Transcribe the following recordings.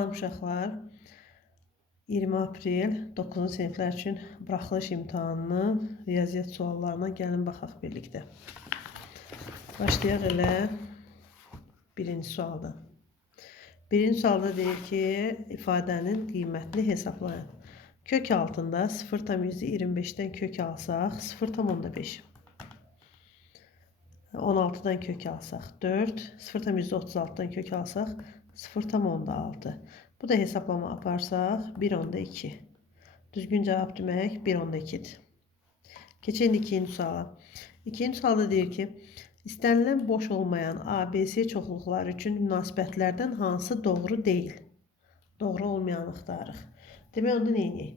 Salam uşaqlar. 20 aprel 9-cu siniflər üçün buraxılış imtahanının riyaziyyat suallarına gəlin baxaq birlikdə. Başlayaq elə birinci sualdan. Birinci sualda deyir ki, ifadənin qiymətini hesablayın. Kök altında 0,25-dən kök alsaq 0,5. 16-dan kök alsaq 4, 0,36-dan kök alsaq 0,6. Bu da hesablama aparsaq 1,2. Düzgün cavab demək 1,2'dir. Keçək ikinci suala. İkinci sualda deyir ki, istənilən boş olmayan ABC çoxluqları üçün münasibətlərdən hansı doğru deyil? Doğru olmayanı axtarırıq. Demək onda neyini?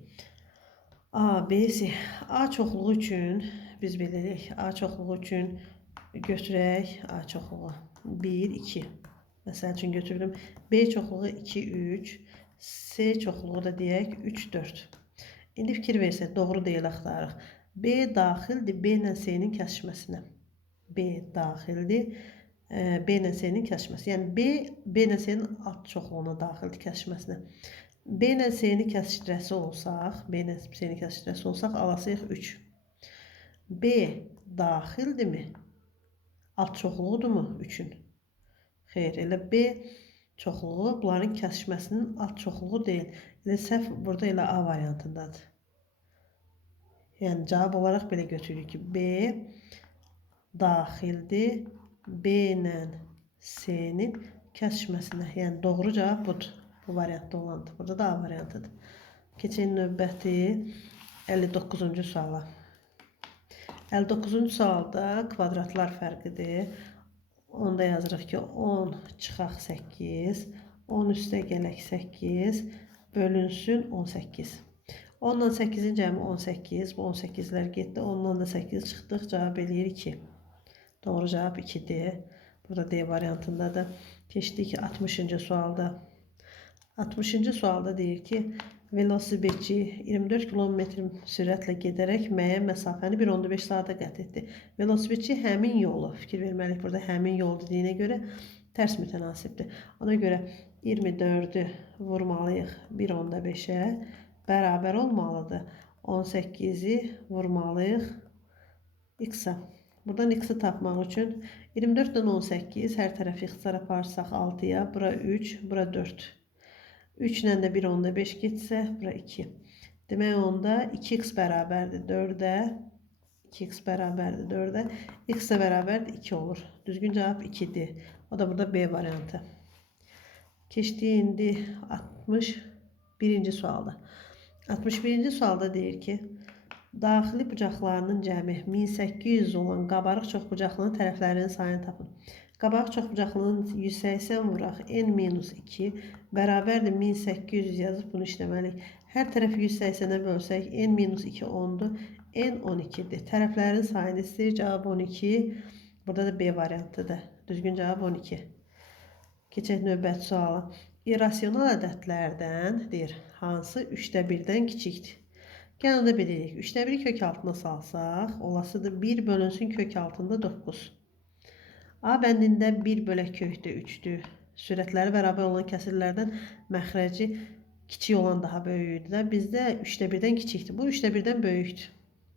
ABC. A çoxluğu üçün biz bilirik. A çoxluğu üçün götürək A çoxluğu 1, 2. Məsəl üçün götürdüm. B çoxluğu 2, 3. C çoxluğu da deyək 3, 4. İndi fikir versək, doğru deyil axtarırıq. B daxildir B ilə C-nin kəsişməsinə. B daxildir B ilə C-nin kəsişməsi. Yəni B ilə C-nin alt çoxluğuna daxildir kəsişməsinə. B ilə C-ni kəsişdirəsi olsaq, alasıyıq 3. B daxildirmi? Alt çoxluğudur mu 3'ün? Xeyr, elə B çoxluğu bunların kəsişməsinin alt çoxluğu deyil. Elə səhv burada elə A variantındadır. Yəni cavab olaraq belə götürürük ki, B daxildir B ilə C-nin kəsişməsinə. Yəni doğru cavab budur. Bu variantda olandır. Burada da A variantıdır. Keçək növbəti 59-cu suala. 59-cu sualda kvadratlar fərqidir. Onda yazırıq ki, 10 çıxaq 8, 10 üstə gələk 8, bölünsün 18. 10 ilə 8-in cəmi 18, bu 18'lər getdi, 10-dan da 8 çıxdıq, cavab eləyir 2. Doğru cavab 2'dir. Burada D variantındadır. Keçdik 60-cı sualda. 60-cı sualda deyir ki, velosipedçi 24 km sürətlə gedərək müəyyən məsafəni 1,5 saata qət etdi. Velosipedçi həmin yolu, fikir verməliyik burada həmin yol dediyinə görə tərs mütənasibdir. Ona görə 24'ü vurmalıyıq 1,5'ə bərabər olmalıdır. 18'i vurmalıyıq x-a. Buradan x-i tapmaq üçün 24'dən 18 hər tərəfi ixtisar aparsaq 6'ya, bura 3, bura 4. 3 ilə də 1,5 getsə, bura 2. Demək onda 2x bərabərdir 4'ə, 2x bərabərdir 4'ə, x-ə bərabərdir 2 olur. Düzgün cavab 2'dir. O da burada B variantı. Keçdik indi 61-ci sualda. 61-ci sualda deyir ki, daxili bucaqlarının cəmi 1800 olan qabarıq çoxbucaqlının tərəflərinin sayını tapın. Qabarıq çoxbucaqlının 180 vuraq n-2 bərabərdir 1800 yazıb bunu işləməliyik. Hər tərəfi 180'ə bölsək n-2 10'dur, n 12'dir. Tərəflərin sayını istəyir, cavab 12. Burada da B variantıdır. Düzgün cavab 12. Keçək növbəti suala. İrrasional ədədlərdən deyir, hansı 1/3-dən kiçikdir? Gəlin də bilirik. 3/1 kök altına salsaq, olasıdır 1 bölünsün kök altında 9. A bəndində 1 bölək kökdə 3'dür. Sürətləri bərabər olan kəsirlərdən məxrəci kiçik olan daha böyükdür. Bizdə 3/1-dən kiçikdir. Bu 3/1-dən böyükdür.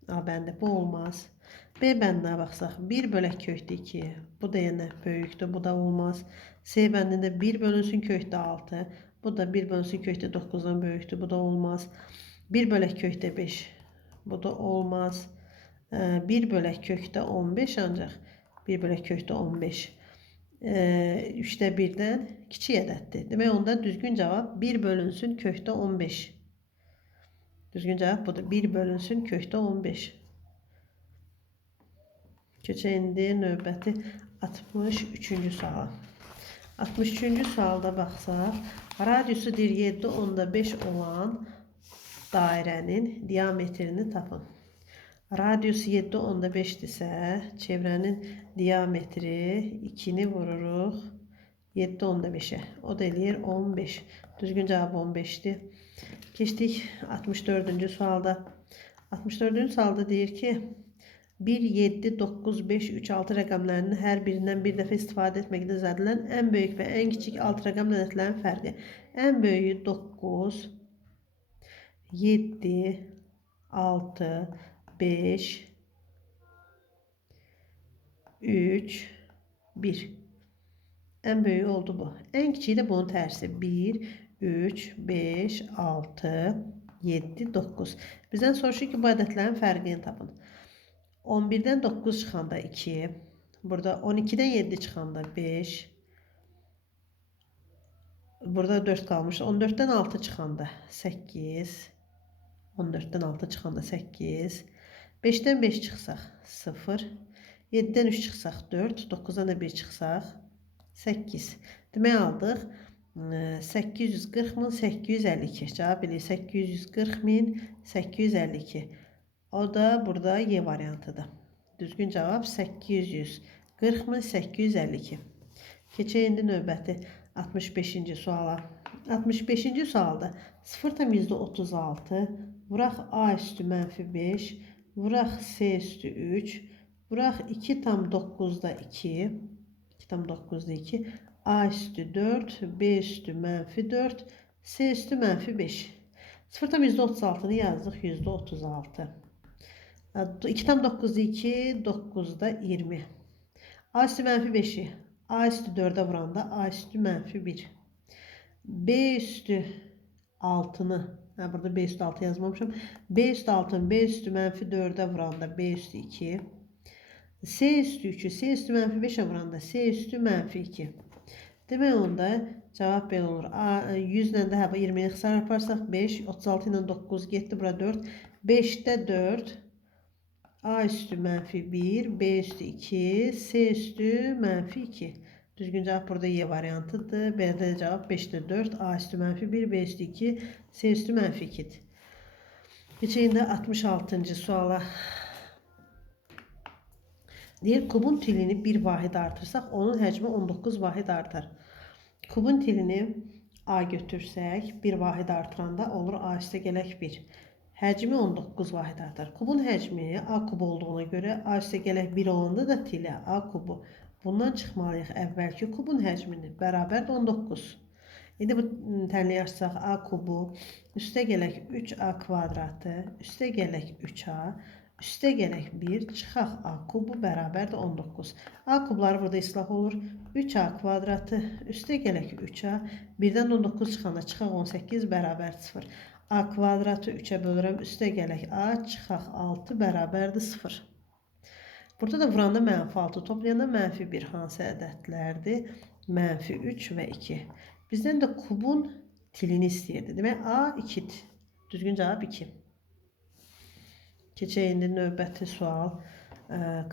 A bəndə bu olmaz. B bəndinə baxsaq 1 bölək kökdə 2. Bu da yenə böyükdür. Bu da olmaz. C bəndində 1 bölünsün kökdə 6. Bu da 1 bölünsün kökdə 9'dan böyükdür. Bu da olmaz. 1 bölək kökdə 5. Bu da olmaz. 1 bölək kökdə 15 ancaq. 1 bölək kökdə 15. 3/1-dən kiçik ədəddir. Demək onda düzgün cavab 1 bölünsün kökdə 15. Düzgün cavab budur. 1 bölünsün kökdə 15. Keçək indi növbəti 63-cü suala. 63-cü sualda baxsaq, radiusu 7,5 olan dairənin diametrini tapın. Radius 7,5'dirsə, çevrənin diametri 2'ni vururuq 7,5'ə. O da eləyir 15. Düzgün cavab 15'dir. Keçdik 64-cü sualda. 64-cü sualda deyir ki, 1, 7, 9, 5, 3, 6 rəqəmlərinin hər birindən bir dəfə istifadə etməkdə düzəldilən ən böyük və ən kiçik alt rəqəm ədədlərin fərqi. Ən böyüyü 9, 7, 6, 5, 3, 1. Ən böyüyü oldu bu. Ən kiçiyi də bunun tərsi. 1, 3, 5, 6, 7, 9. Bizdən soruşur ki, bu ədədlərin fərqini tapın. 11-dən 9 çıxanda 2. Burada 12-dən 7 çıxanda 5. Burada 4 qalmış. 14-dən 6 çıxanda 8. 14-dən 6 çıxanda 8. 5-dən 5 çıxsaq 0. 7-dən 3 çıxsaq 4. 9-dan da 1 çıxsaq 8. Demək aldıq 840.852. Cavab bilir 840.852. O da burada Y variantıdır. Düzgün cavab 840.852. Keçək indi növbəti 65-ci suala. 65-ci sualda 0,36 vuraq A üstü -5 vuraq C üstü 3 vuraq 2,9'da 2 2,9'da 2 A üstü 4 B üstü -4 C üstü -5. 0,36'nı yazdık %36. 2,9'da 2 9'da 20. A üstü -5'i A üstü 4'e vuranda A üstü -1. B üstü 6'nı, burada B üstü 6 yazmamışım. B üstü 6'nı B üstü -4'e vuranda B üstü 2. C üstü 3'ü C üstü -5'e vuranda C üstü -2. Demək onda cavab belə olur. 100 ilə də 20'ni xısar yaparsaq 5, 36 ilə 9 getdi bura 4. 5'də 4. A üstü -1, B üstü 2, C üstü -2. Düzgün cevap burada Y variantıdır. Belə də cevap 5'də 4, A üstü -1, B üstü 2, C üstü -2'dir. Keçək indi 66-cı suala. Deyir, kubun tilini bir vahid artırsaq, onun həcmi 19 vahid artar. Kubun tilini A götürsək, bir vahid artıranda olur A üstə gələk 1. Həcmi 19 vahid artar. Kubun həcmi A kubu olduğuna görə A üstə gələk 1 olanda da tili A kubu. Bundan çıxmalıyıq əvvəlki kubun həcmini. Bərabər 19. İndi bu tənliyi açsaq A kubu, üstə gələk 3A kvadratı, üstə gələk 3A, üstə gələk 1, çıxaq A kubu bərabər də 19. A kubları burada islah olur. 3A kvadratı, üstə gələk 3A, 1-dən 19 çıxanda çıxaq 18 bərabər 0. A kvadratı 3'e bölürəm, üstə gələk A, çıxaq 6 bərabərdir 0. Burada da vuranda -6, toplayanda -1 hansı ədədlərdir? -3 və 2. Bizdən də kubun tilini istəyirdi. Demək A 2'dir. Düzgün cavab 2. Keçək indi növbəti sual.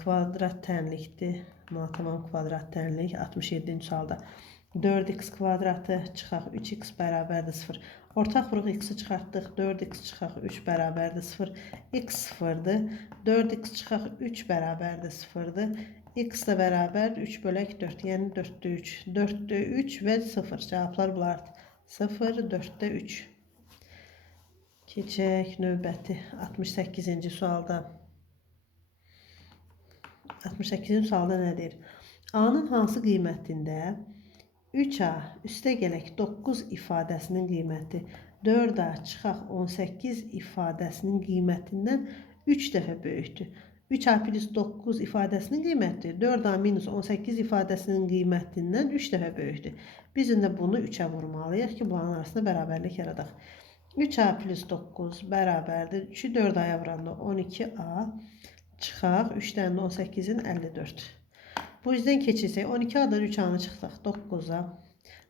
Kvadrat tənlikdir. Tamam kvadrat tənlik 67-ci sualda. 4x kvadratı çıxaq 3x bərabərdir 0. Ortaq vuruq x'i çıxartdıq. 4x çıxaq 3 bərabərdir 0. X 0'dır. 4x çıxaq 3 bərabərdir 0'dır. X də bərabər 3 bölək 4. Yəni 4'də 3. 4'də 3 və 0. Cavablar bunlardır. 0, 4'də 3. Keçək növbəti 68-ci sualda. 68-ci sualda nə deyir? A-nın hansı qiymətində 3A üstə gələk 9 ifadəsinin qiyməti 4A çıxaq 18 ifadəsinin qiymətindən 3 dəfə böyükdür. 3A plus 9 ifadəsinin qiyməti 4A minus 18 ifadəsinin qiymətindən 3 dəfə böyükdür. Biz indi bunu 3'ə vurmalıyıq ki, bunların arasında bərabərlik yaradaq. 3A plus 9 bərabərdir. 3'ü 4A'ya vuranda 12A çıxaq 3'dən 18'in 54. Bu yüzden keçirsək 12A'dan 3A'nı çıxdıq 9'a.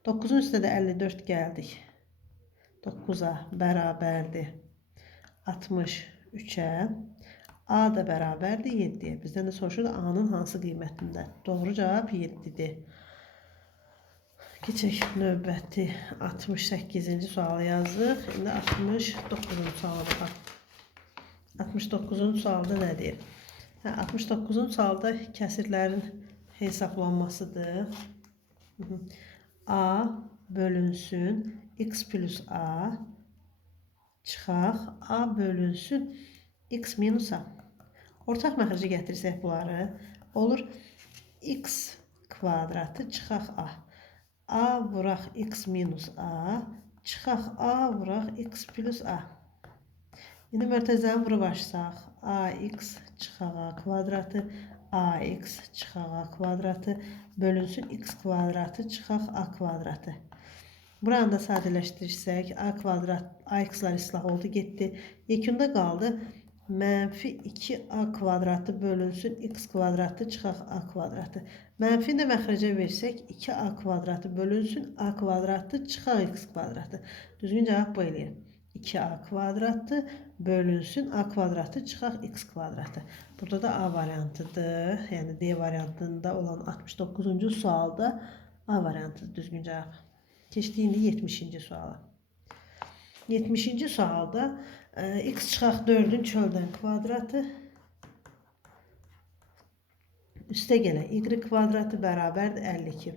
9'un üstüne de 54 gəldik. 9'a bərabərdir 63'ə. A da bərabərdir 7'ye. Bizdən də soruşur A'nın hansı qiymətində? Doğru cavab 7'dir. Keçək növbəti 68-ci sualı yazdıq. İndi 69-cu suala baxaq. 69-cu sualda nə deyir? 69-cu sualda kəsirlərin hesablanmasıdır. A bölünsün x plus A çıxaq A bölünsün x minus A. Ortaq məxrəci gətirsək bunları olur x kvadratı çıxaq A. A vuraq x minus A Çıxaq A vuraq x plus A. İndi mörtəzəni vurub açsaq. AX çıxaq A kvadratı. AX çıxaq A kvadratı. Bölünsün x kvadratı çıxaq A kvadratı. Buranı da sadələşdirsək. A kvadrat, AX-lar islah oldu, getdi. Yekunda qaldı. Mənfi 2A kvadratı bölünsün x kvadratı çıxaq A kvadratı. Mənfi də məxrəcə versək 2A kvadratı bölünsün A kvadratı çıxaq x kvadratı. Düzgün cavab bu eləyir. 2A kvadratı bölünsün A kvadratı çıxaq x kvadratı. Burada da A variantıdır. Yəni D variantında olan 69-cu sualda A variantıdır düzgün cavab. Keçdik indi 70-ci suala. 70-ci sualda x çıxaq 4-ün çöldən kvadratı üstə gələn y kvadratı bərabərdir 52.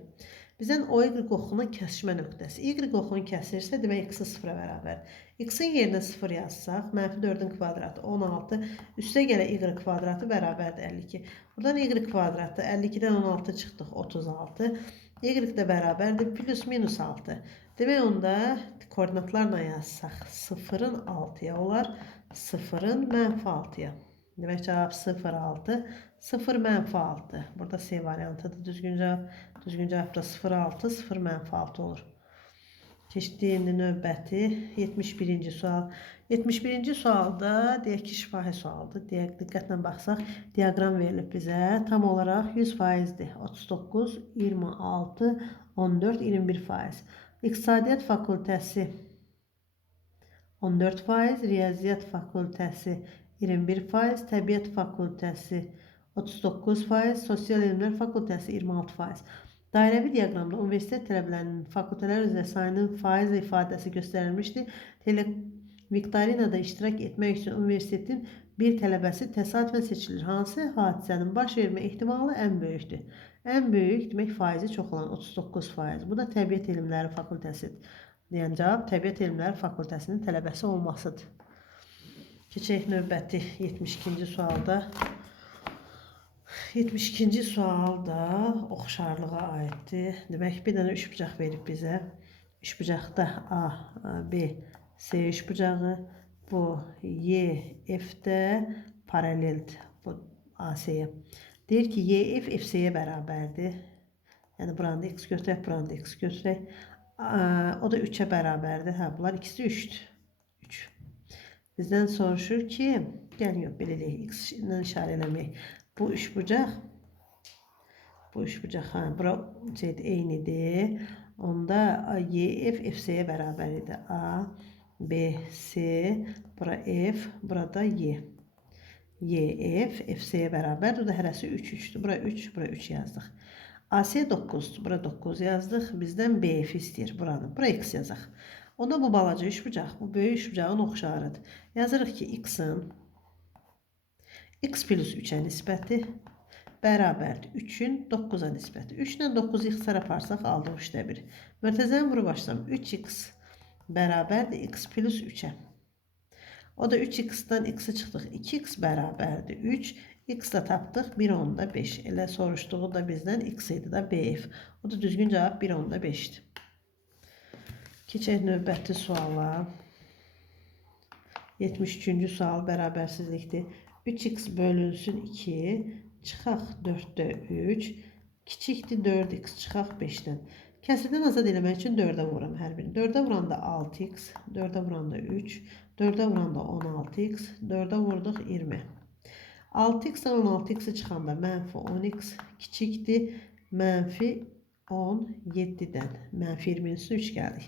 Bizdən o y oxunun kəsişmə nöqtəsi. Y oxunu kəsirsə, demək x-i 0-a bərabərdir. X-in yerinə 0 yazsaq, mənfi 4-ün kvadratı 16, üstə gələn y kvadratı bərabərdir 52. Buradan y kvadratı 52-dən 16 çıxdıq 36. Y də bərabərdir plus minus 6. Demək onda koordinatlarla yazsaq 0-ın 6-ya olar, 0-ın mənfi 6-ya. Demək cavab 0, 6, 0, mənfi 6. Burada C variantıdır düzgün cavab. Düzgün cavab da 0, 6, 0, mənfi 6 olur. Keçdik indi növbəti 71-ci sual. 71-ci sualda deyək ki, şifahi sualdır. Deyək, diqqətlə baxsaq, diaqram verilib bizə. Tam olaraq 100%dir. 39, 26, 14, 21%. İqtisadiyyat fakültəsi 14%, Riyaziyyat fakültəsi 21%, Təbiət fakültəsi 39%, Sosial elmlər fakültəsi 26%. Dairəvi diaqramda universitet tələbələrinin fakültələr üzrə sayının faiz ifadəsi göstərilmişdir. Viktorinada iştirak etmək üçün universitetin bir tələbəsi təsadüfən seçilir. Hansı hadisənin baş vermə ehtimalı ən böyükdür? Ən böyük demək faizi çox olan 39%. Bu da Təbiət elmləri fakültəsidir. Yəni cavab Təbiət elmləri fakültəsinin tələbəsi olmasıdır. Keçək növbəti 72-ci sualda. 72-ci sualda oxşarlığa aiddir. Demək, bir dənə üçbucaq verib bizə. Üçbucaqda A, B, C üçbucağı. Bu Y, F-də paraleldir. Bu AC-yə. Deyir ki, Y, F, FC-yə bərabərdir. Yəni, buranda x götürək, buranda x götürək. O da 3-ə bərabərdir. Hə, bunlar ikisi 3-dür. 3. Bizdən soruşur ki, gəlin yox, belə eləyək, x ilə işarə eləməyək. Bu üçbucaq, hə, bura eynidir. Onda YF, FC-yə bərabər idi. A, B, C, bura F, burada Y. YF, FC-yə bərabərdir. O da hərəsi 3, 3-dür. Bura 3, bura 3 yazdıq. AC 9-dur. Bura 9 yazdıq. Bizdən BF istəyir buranı. Bura X yazaq. Onda bu balaca üçbucaq, bu böyük üçbucağın oxşarıdır. Yazırıq ki, X-ın x plus 3-ə nisbəti bərabərdir 3-ün 9-a nisbəti. 3-dən 9-u ixtisar aparsaq, aldıq 3-də 1. Mörtəzəni vurub açsam, 3x bərabərdir x plus 3-ə. O da 3x-dan x-i çıxdıq. 2x bərabərdir 3. X da tapdıq 1/5. Elə soruşduğu da bizdən x idi da BF. O da düzgün cavab 1/5-dir. Keçək növbəti suala. 73-cü sual bərabərsizlikdir. 3x bölünsün 2, çıxaq 4-də 3, kiçikdir 4x, çıxaq 5-dən. Kəsirdən azad eləmək üçün 4-ə vururam hər birini. 4-ə vuranda 6x, 4-ə vuranda 3, 4-ə vuranda 16x, 4-ə vurduq 20. 6x-dən 16x-i çıxanda mənfi 10x, kiçikdir mənfi 17-dən. Mənfi 20-nin üstünə 3 gəldik.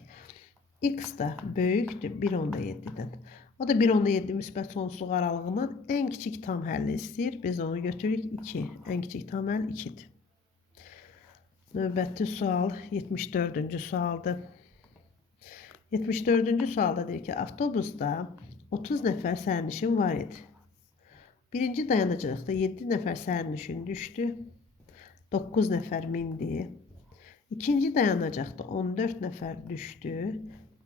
X da böyükdür 1/7-dən. O da 1/7 müsbət sonsuzluq aralığından ən kiçik tam həlli istəyir. Biz onu götürürük 2. Ən kiçik tam həll 2-dir. Növbəti sual 74-cü sualdır. 74-cü sualda deyir ki, avtobusda 30 nəfər sərnişin var idi. Birinci dayanacaqda 7 nəfər sərnişin düşdü. 9 nəfər mindi. İkinci dayanacaqda 14 nəfər düşdü.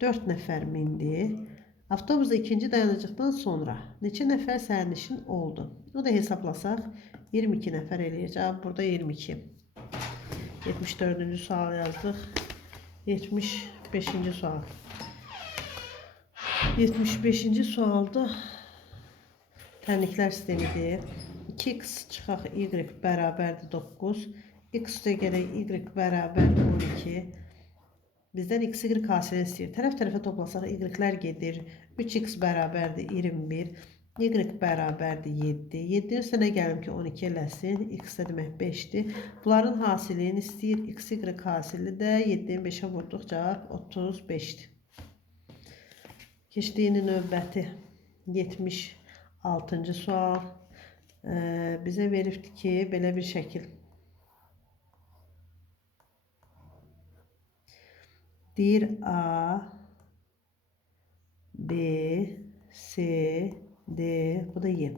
4 nəfər mindi. Avtobusda ikinci dayanacaqdan sonra neçə nəfər sərnişin oldu? O da hesablasaq 22 nəfər eləyir. Cavab burada 22. 74-cü sual yazdıq. 75-ci sual. 75-ci sualda tənliklər sistemidir. 2x çıxaq y bərabərdir 9. X üstə gələk y bərabərdir 12. Bizdən x, y hasilini istəyir. Tərəf-tərəfə toplasaq y-lər gedir. 3x bərabərdir 21. Y bərabərdir 7. 7-nin üstünə gəlim ki 12 eləsin. X də demək 5-dir. Bunların hasilini istəyir. X, y hasili də 7-nin 5-ə vurduq. Cavab 35-dir. Keçdiyini növbəti 76-cı sual. Bizə veribdir ki, belə bir şəkil. Deyir A, B, C, D, bu da Y.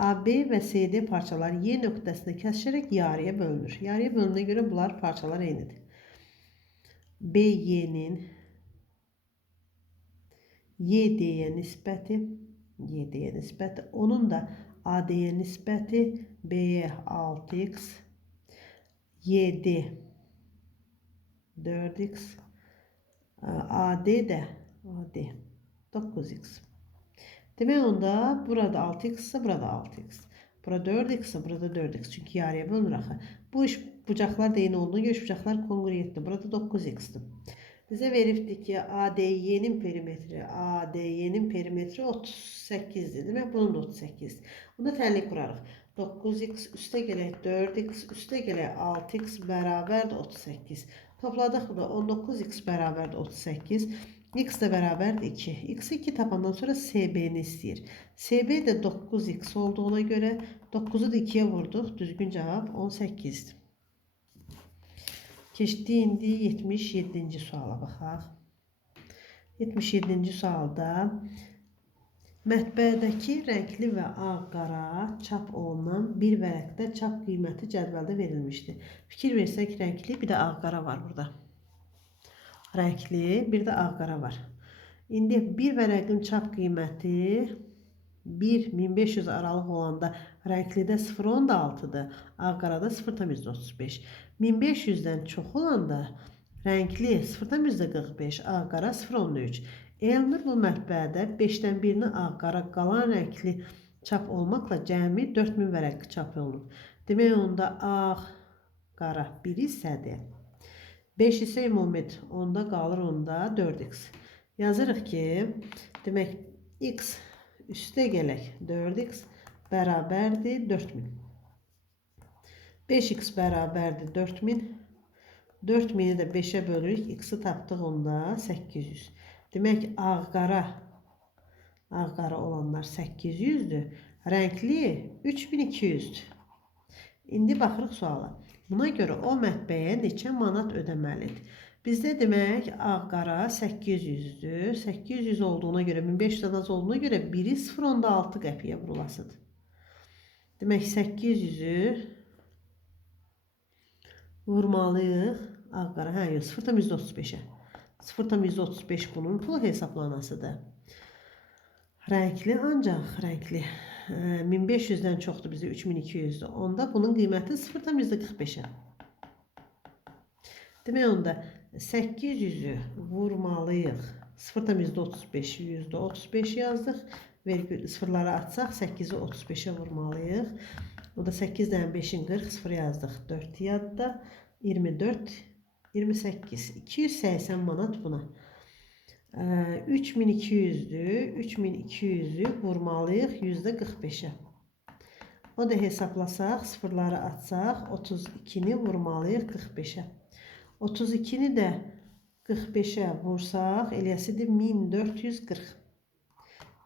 A, B və C, D parçalar Y nöqtəsində kəsişərək yarıya bölünür. Yarıya bölünə görə bunlar parçalar eynidir. B, Y-nin Y, D-yə nisbəti, Y, D-yə nisbəti, onun da A, D-yə nisbəti, B-yə 6x, Y, D 4x, AD də 9x. Demək onda burada 6x ise burada 6x. Burada 4x ise burada 4x. Çünki yarıya bölünür axı. Bu iş bucaqlar da eyni olduğuna görə bucaqlar kongruentdir. Burada 9x-dir. Bizə veribdir ki ADY-nin perimetri, ADY-nin perimetri 38-dir. Demək bunun da 38. Bunda tənlik qurarıq. 9x üstə gələk 4x üstə gələk 6x bərabərdir 38. Topladıq bu da 19x bərabərdir 38. X də bərabərdir 2. X-i 2 tapandan sonra CB-ni istəyir. CB də 9x olduğuna görə 9-u da 2-yə vurduq. Düzgün cavab 18-dir. Keçdi indi 77-ci suala baxaq. 77-ci sualda mətbəədəki rəngli və ağ-qara çap olunan bir vərəqdə çap qiyməti cədvəldə verilmişdir. Fikir versək, rəngli bir də ağ-qara var burada. Rəngli bir də ağ-qara var. İndi bir vərəqin çap qiyməti 1-1500 aralıq olanda rənglidə 0.6-dır, ağ-qarada 0.35. 1500-dən çox olanda rəngli 0.45, ağ-qara 0.3. Elnur bu mətbəədə 5-dən birini ağ-qara qalan rəngli çap olmaqla cəmi 4000 vərəq çap olunur. Demək onda ağ-qara 1 hissədir. 5 isə ümumət onda qalır onda 4x. Yazırıq ki, demək x üstə gələk 4x bərabərdir 4000. 5x bərabərdir 4000. 4000-i də 5-ə bölürük. X-i tapdıq onda 800. Demək ağ-qara olanlar 800-dür. Rəngli 3200-dür. İndi baxırıq suala. Buna görə o mətbəyə neçə manat ödəməlidir? Bizdə demək ağ-qara 800-dür. 800 olduğuna görə 1500-dən az olduğuna görə biri 0.6 qəpiyə vurulasıdır. Demək 800-ü vurmalıyıq ağ-qara. Yox, 0.35-ə. 0.35 bunun pul hesablanasıdır. Rəngli ancaq rəngli 1500-dən çoxdur bizə 3200-dür. Onda bunun qiyməti 0.45-ə. Demək onda 800-ü vurmalıyıq. 0.35, %35 yazdıq. Sıfırları atsaq 8-i 35-ə vurmalıyıq. O da 8-dən 5-in 40, 0 yazdıq. 4 yadda 24, 28, 280 manat buna. 3200'dür. 3200'ü vurmalıyıq %45'e. O da hesaplasaq, sıfırları atsaq, 32'ni vurmalıyıq 45'e. 32'ni də 45'e vursaq, eləyəsidir 1440.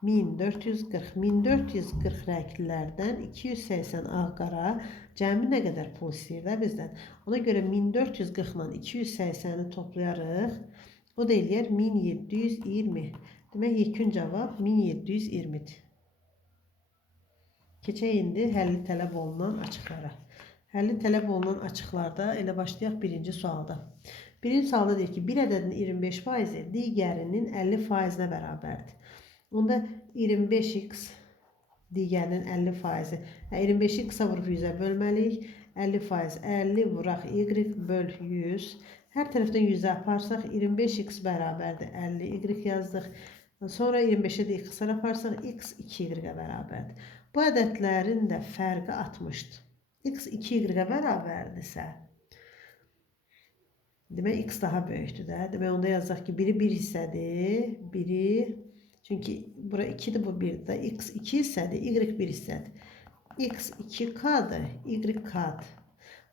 1440. 1440 rənglilərdən 280 ağ-qara cəmi nə qədər pul istəyir də bizdən. Ona görə 1440 ilə 280'i toplayarıq. O da eləyər 1720. Demək, yekun cavab 1720'dir. Keçək indi həlli tələb olunan açıqlara. Həlli tələb olunan açıqlarda elə başlayaq birinci sualda. Birinci sualda deyir ki, bir ədədin 25%-i digərinin 50%-nə bərabərdir. Onda 25x digərinin 50%-i. 25-i x-a vurub 100-ə bölməliyik. 50%, 50 vuraq y böl 100. Hər tərəfdən 100-ə aparsaq 25x bərabərdir 50 y yazdıq. Sonra 25'e də ixtisar aparsaq x 2y-ə bərabərdir. Bu ədədlərin də fərqi 60-dır. X 2y-ə bərabərdirsə, demək x daha böyükdür də. Demək onda yazacaq ki, biri 1 hissədir, biri, çünki bura 2-dir, bu 1-dir də. X 2 hissədir, y 1 hissədir. X 2k-dır, y k-dır.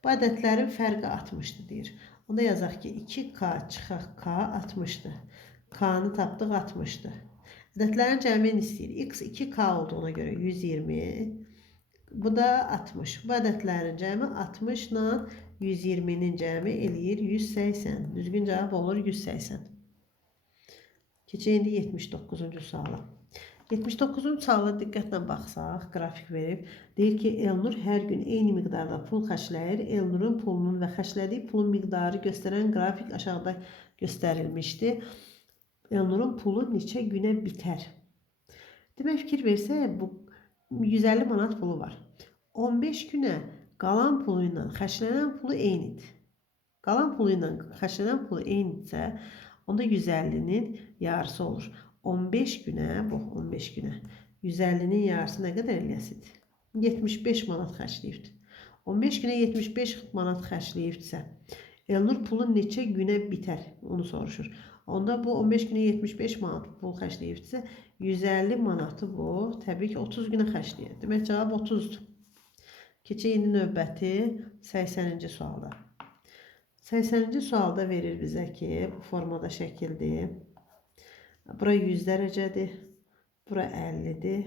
Bu ədədlərin fərqi 60-dır deyir. Onda yazaq ki, 2k çıxaq k 60-dır. K-nı tapdıq 60-dır. Ədədlərin cəmini istəyir. X 2k olduğuna görə 120. Bu da 60. Bu ədədlərin cəmi 60 ilə 120-nin cəmi eləyir 180. Düzgün cavab olur 180. Keçək indi 79-cu suala. 79-cu suala diqqətlə baxsaq, qrafik verib. Deyir ki, Elnur hər gün eyni miqdarda pul xərcləyir. Elnurun pulunun və xərclədiyi pulun miqdarı göstərən qrafik aşağıda göstərilmişdir. Elnurun pulu neçə günə bitər? Demək, fikir versək, bu 150 manat pulu var. 15 günə qalan pulu ilə xərclənən pulu eynidir. Qalan pulu ilə xərclənən pulu eynidirsə, onda 150-nin yarısı olur. 15 günə, bu 15 günə 150-nin yarısı nə qədər eləyəsidir? 75 manat xərcləyibdir. 15 günə 75 manat xərcləyibdirsə, Elnur pulu neçə günə bitər? Onu soruşur. Onda bu 15 günə 75 manat pul xərcləyibdirsə, 150 manatı bu, təbii ki, 30 günə xərcləyir. Demək, cavab 30-dur. Keçək indi növbəti 80-ci sualda. 80-ci sualda verir bizə ki, bu formada şəkildir. Bura 100 dərəcədir, bura 50-dir.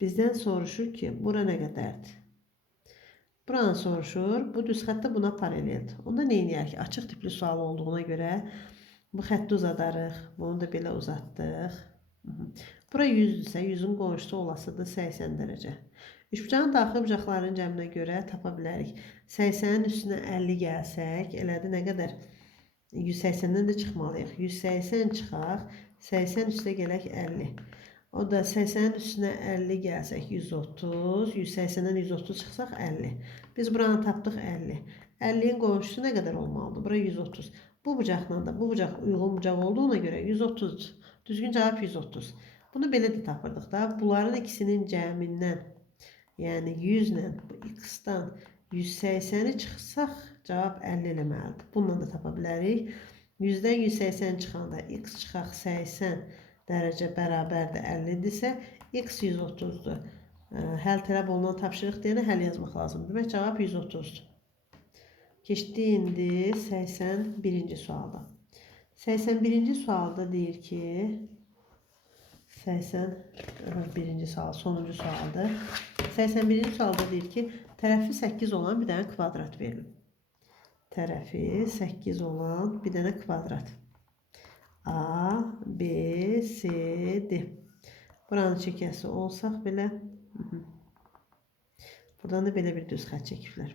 Bizdən soruşur ki, bura nə qədərdir? Buranı soruşur, bu düz xəttə buna paraleldir. Onda nə edək ki, açıq tipli sual olduğuna görə bu xətti uzadarıq, bunu da belə uzatdıq. Bura 100-dürsə, 100-ün qonşusu olasıdır 80 dərəcə. Üçbucağın daxili bucaqlarının cəminə görə tapa bilərik. 80-nin üstünə 50 gəlsək, elədi nə qədər? 180-dən də çıxmalıyıq. 180 çıxaq, 80 üstə gələk 50. O da 80-nin üstünə 50 gəlsək 130, 180-dən 130 çıxsaq 50. Biz buranı tapdıq 50. 50-nin qonşusu nə qədər olmalıdır? Bura 130. Bu bucaqla da bu bucaq uyğun bucaq olduğuna görə 130-dur. Düzgün cavab 130. Bunu belə də tapırdıq da. Bunların ikisinin cəmindən, yəni 100 ilə bu x-dan 180-i çıxsaq, cavab 50 eləməlidir. Bununla da tapa bilərik. 100-dən 180 çıxanda x çıxaq 80 dərəcə bərabərdir 50-dirsə, x 130-dur. Həll tələb olunan tapşırıq deyənə həll yazmaq lazımdır. Demək, cavab 130-dur. Keçdi indi 81-ci sualda. 81-ci sualda deyir ki, 81-ci sual, sonuncu sualdır. 81-ci sualda deyir ki, tərəfi 8 olan bir dənə kvadrat verilib. Tərəfi 8 olan bir dənə kvadrat. A, B, C, D. Buranın çəkəsi olsaq belə, buradan da belə bir düz xətt çəkiblər.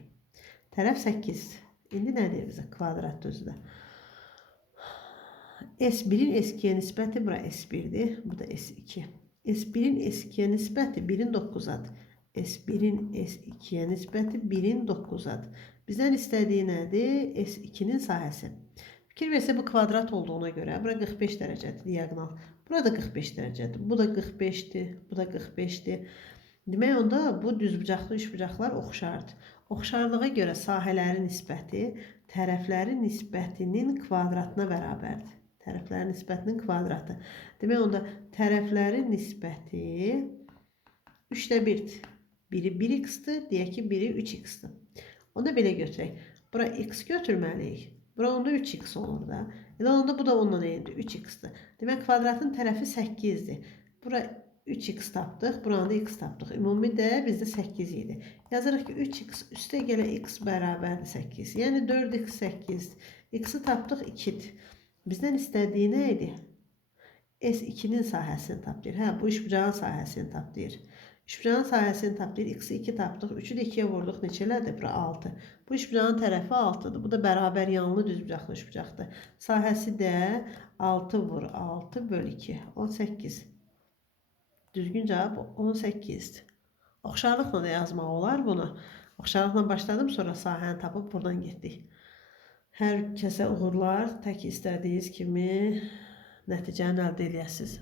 Tərəf 8. İndi nə deyir bizə? Kvadrat düzdür. S1-in S2-yə nisbəti bura S1-dir. Bu da S2. S1-in S2-yə nisbəti 1-in 9-adır. S1-in S2-yə nisbəti 1-in 9-adır. Bizdən istədiyi nədir? S2-nin sahəsi. Fikir versə bu kvadrat olduğuna görə, bura 45 dərəcədir, diagonal. Burada 45 dərəcədir. Bu da 45-dir, bu da 45-dir. Demək, onda bu düzbucaqlı üçbucaqlar oxşardır. Oxşarlığa görə sahələrin nisbəti tərəflərin nisbətinin kvadratına bərabərdir. Tərəflərin nisbətinin kvadratı. Demək, onda tərəflərin nisbəti 3-də 1-dir. Biri 1x-dir, deyək ki, biri 3x-dir. Onda belə götürək. Bura x götürməliyik. Bura onda 3x olur da. Elə onda bu da ondan eynidir, 3x-dir. Demək, kvadratın tərəfi 8-dir. Bura 3x tapdıq, buranı da x tapdıq. Ümumi də bizdə 8 idi. Yazırıq ki, 3x üstə gələ x bərabərdir 8. Yəni 4x 8. X-i tapdıq 2-dir. Bizdən istədiyi nə idi? S2-nin sahəsini tapdıq. Hə, bu üçbucağın sahəsini tapdıq. Üçbucağın sahəsini tapdıq, x-i 2 tapdıq. 3-ü də 2-yə vurduq, neçələrdir? Bura 6. Bu üçbucağın tərəfi 6-dır. Bu da bərabər yanlı düzbucaqlı üçbucaqdır. Sahəsi də 6 vur 6 böl 2. 18. Düzgün cavab 18'dir. Oxşarlıqla da yazmaq olar bunu. Oxşarlıqla başladım, sonra sahəni tapıb buradan getdik. Hər kəsə uğurlar, tək istədiyiniz kimi nəticəni əldə edəsiniz.